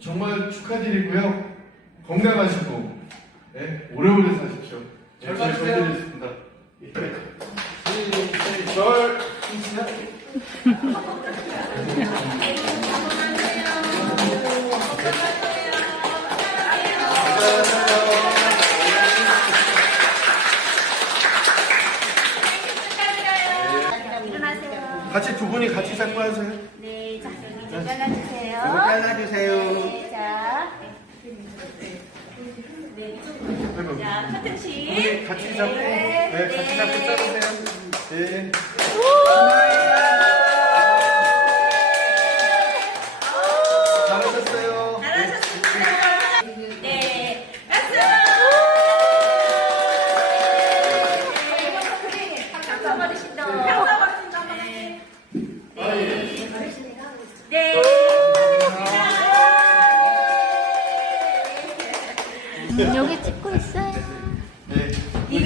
정말 축하드리고요. 건강하시고 네, 오래오래 사십시오. 네, 잘. 부탁드리겠습니다. 절 일어나세요. 같이 두 분이 같이 잡고 하세요. 네, 잘라주세요. 이거 잘라주세요. 네, 자. 네. 자, 커튼씩. 네, 같이 잡고 네, 같이 잡고 자르세요. 네. 잘하셨어요. 잘하셨습니다. 네, 박수! 박수 어르신도.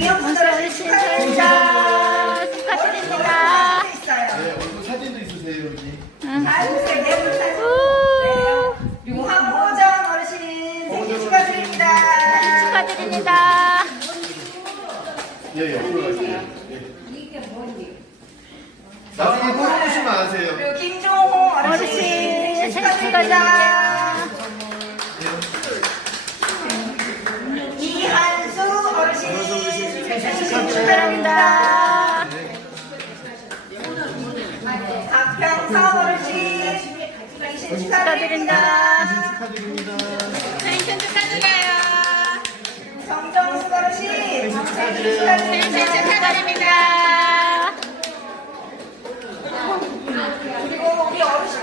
잘자 축하드립니다. 네, 얼굴 사진도 있으세요, 여기. 응. 네, 어르신 생일 축하드립니다. 축하드립니다. 예, 옆으로 가세요. 예. 나중에 물어보시면 아세요. 그리고 김종호 어르신 어르신 생일 생일 축하드립니다. 축하드립니다. 생일 축하드립니다. 축하드립니다. 생신 축하드려요. 정정숙 어르신 생일 생신 축하드립니다. 축하드립니다. 그리고 우리 어르신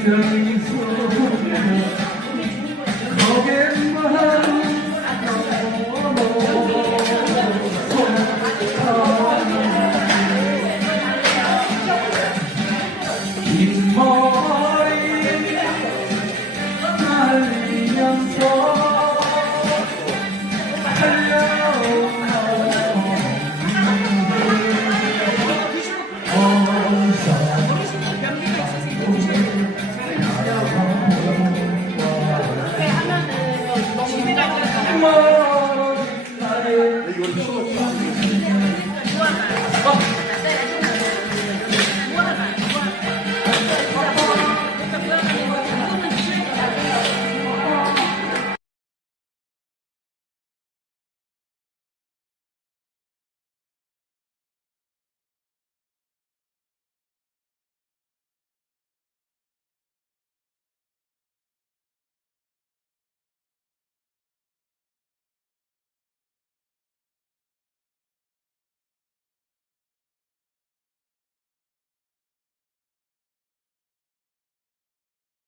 Скажи, не